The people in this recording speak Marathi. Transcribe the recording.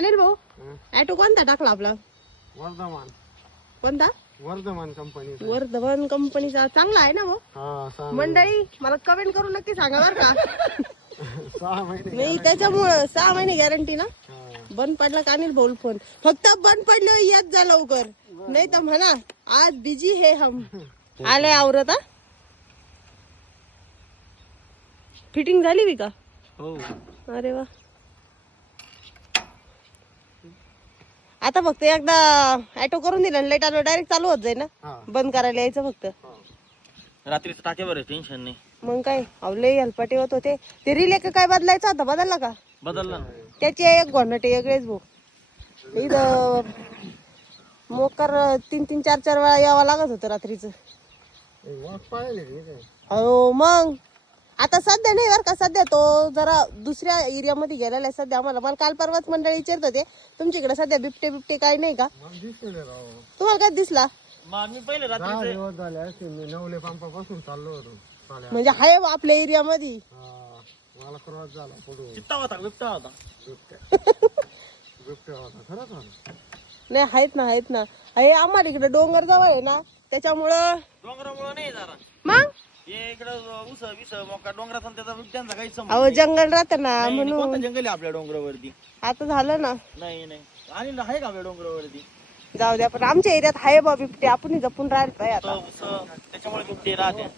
अनिल भाऊ ऍटो कोणता टाकला आपला? वर्धमान. कोणता? वर्धमान कंपनी. वर्धमान कंपनीचा चांगला आहे ना भाऊ? मंडळी मला कमेंट करून नक्की सांगा बरं का. 6 महिने. नाही त्याच्यामुळं 6 महिने गॅरंटी ना. बंद पडला का अनिल भाऊ फोन? फक्त बंद पडलो येत जा लवकर, नाही तर म्हणा आज बिजी है हम. आले आवरत. फिटिंग झाली बी का? हो. अरे वा. आता फक्त एकदा ऍटो करून दिला लाईट आलो डायरेक्ट चालू होत जाईल ना. बंद करायला यायचं फक्त. रात्रीचं टाक्यावर टेन्शन नाही. मग काय अवले हलपाटे होत होते. ते रिले काय बदलायचं होता? बदलला का? बदलला ना. त्याचे एक घोंडटे वेगळेच भाऊ. इथं मोकर 3-3, 4-4 वेळा यावं लागत होतं रात्रीचं. हो मग आता सध्या नाही बरं का. सध्या तो जरा दुसऱ्या एरियामध्ये गेलेला आहे सध्या. मला काल परवाच मंडळी विचारत होते तुमच्याकडे सध्या बिबटे काय नाही का? तुम्हाला काय दिसला? मी पहिले रात्री नवले पंपापासून चाललो होतो. म्हणजे आहे आपल्या एरियामध्ये. मला क्रॉस झाला पुढे. चित्ता होता बिबटा होता. बिबट्या होता खरंच होता. नाही आहेत ना. हे आम्हाला इकडे डोंगर जवळ आहे ना त्याच्यामुळं. डोंगरामुळे नाही जरा मग हे इकडं उस विस मोका डोंगरात आणि त्याचा बिबट्यांचा काही संबंध अहो जंगल राहत ना नाही. म्हणून. कोणतं जंगल आहे आपल्या डोंगरावरती? आता झालं ना. नाही आणि आहे का आपल्या डोंगरावरती? जाऊ द्या पण आमच्या एरियात आहे बा बिबटे. आपण जपून राहायला पाहिजे आता. उस त्याच्यामुळे बिबटे राहते.